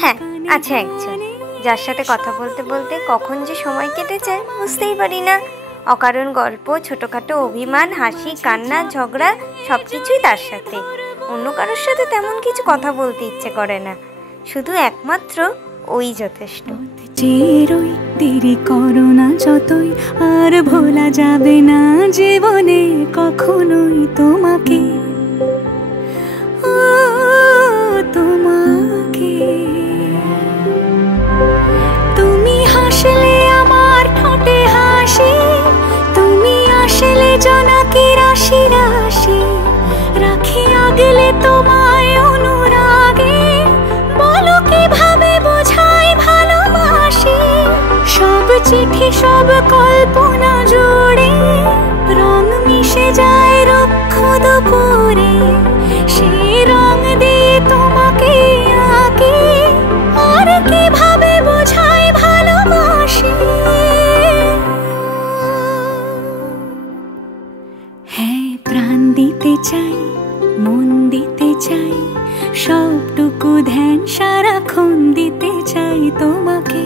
হ্যাঁ, আছে একজন যার সাথে কথা বলতে বলতে কখন যে সময় কেটে যায় বুঝতেই পারি না। অকারণ গল্প, ছোটোখাটো অভিমান, হাসি, কান্না, ঝগড়া সব কিছুই তার সাথে। অন্য কারোর সাথে তেমন কিছু কথা বলতে ইচ্ছে করে না, শুধু একমাত্র ওই যথেষ্ট। চিরই দেরি করো না যতই, আর ভোলা যাবে না জীবনে কখনোই তোমাকে, ও তোমাকে। তুমি হাসলে আমার ঠোঁটে হাসি, তুমি আসলে জোনাকি রাশি রাশি, রাখি আগলে তোমায় অনুরাগে, বলো কিভাবে বোঝাই ভালোবাসি। সব চিঠি সব কল্পনা জুড়ে রং মিশে যায় রুক্ষ দুপুরে, সেই রং দিয়ে তোমাকে আঁকি, আর কিভাবে বোঝাই ভালোবাসি। হ্যাঁ, প্রাণ দিতে চাই, মন দিতে চাই, সবটুকু ধ্যান সারাক্ষণ দিতে চাই তোমাকে।